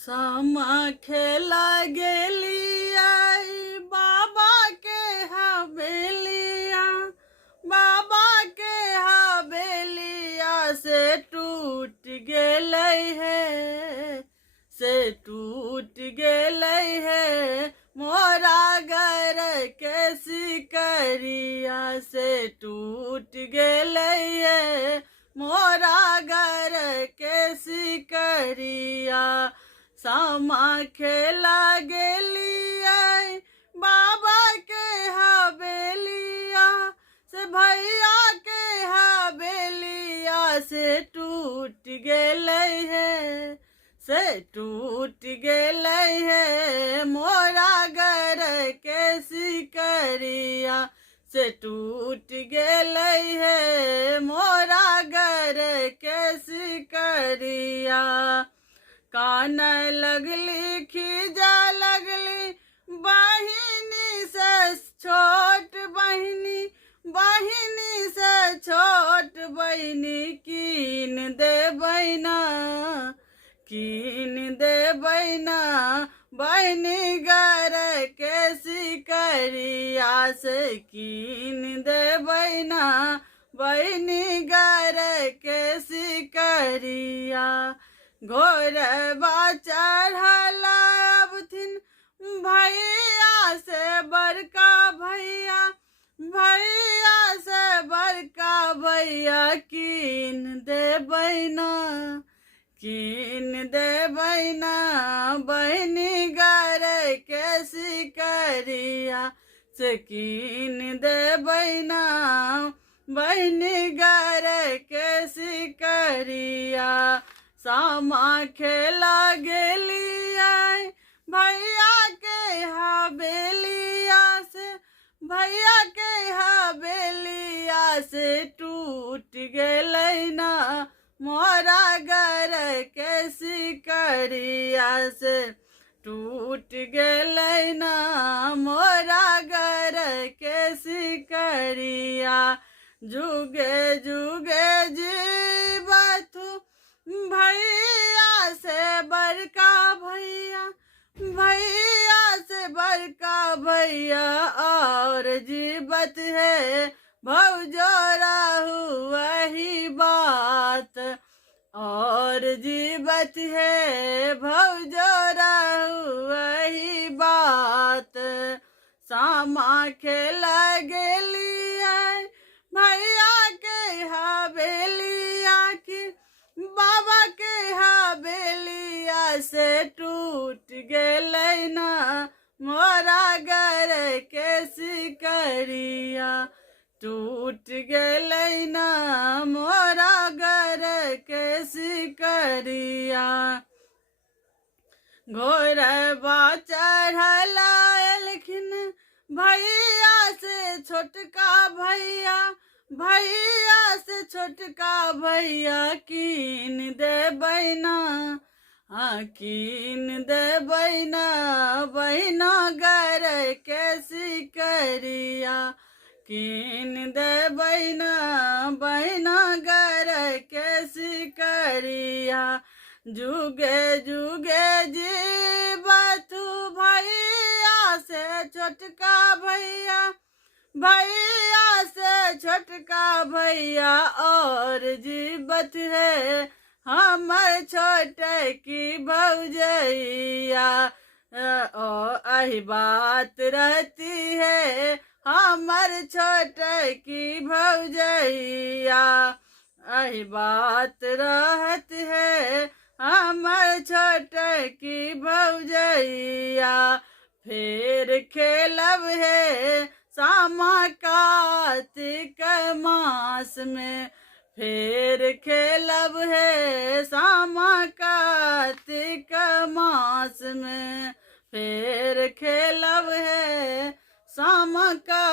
सामा खेला गेली आई बाबा के हवेलिया, बाबा के हवेलिया से टूट गेलै है, से टूट गेलै है मोरा घर के सिकरिया, से टूट गेलै है मोरा घर के सिकरिया। सामा खेला गेली आई बाबा के हवेलिया, से भैया के हवेलिया से टूट गेलै है, से टूट गेलै है मोरा घर के सिकरिया, से टूट गेलै है मोरा घर के सिकरिया। कान लगली खींचा लगली बहिनी से छोट बहिनी, बहिनी से छोट बहिनी कीन दे बहिना, कीन दे बहिना बहिनी घर के सिकरिया, से कीन दे बहिना बहिनी घर के सिकरिया। घोरबा चढ़ला अब थिन भैया से बड़का भैया, भैया से बड़का भैया कीन दे बहिना, कीन दे बहिना बहिनी घर के सिकरिया, से कीन दे बहिना बहिनी घर के सिकरिया। सामा खेला गेली आई भैया के हवेलिया से, भैया के हवेलिया से टूट गेलै ना मोरा घर के सिकरिया, से टूट गेलै ना मोरा घर के सिकरिया। जुगे जुगे जीवथु भैया से बड़का भैया, भैया से बड़का भैया और जीवत है भौजोरा वही बात, और जीवत है भौजोरा वही बात। सामा खेला गेली है भैया के हवेलिया की, बाबा के हवेलिया से टूट गेलै ना मोरा घर के सिकरिया, टूट गेलै ना मोरा घर के सिकरिया। घोरबा चढ़ला एलखिन भैया से छोटका भैया, भैया से छोटका भैया कीन दे बहिना, हाँ कीन दे बहिना बहिना घर के सिकरिया, कीन दे बहिना बहिना घर के सिकरिया। जुगे जुगे जीवथु भैया से छोटका भैया, भैया से छोटका भैया और जीवत है हमर छोटे की भौजैया, अही बात रहती है हमर छोटे की भौजैया, अही बात रहत है हमर छोटे की भौजैया। फिर खेलब है सामा कार्तिक मास में, फिर खेलब है सामा कार्तिक मास में, फिर खेलब है सामा का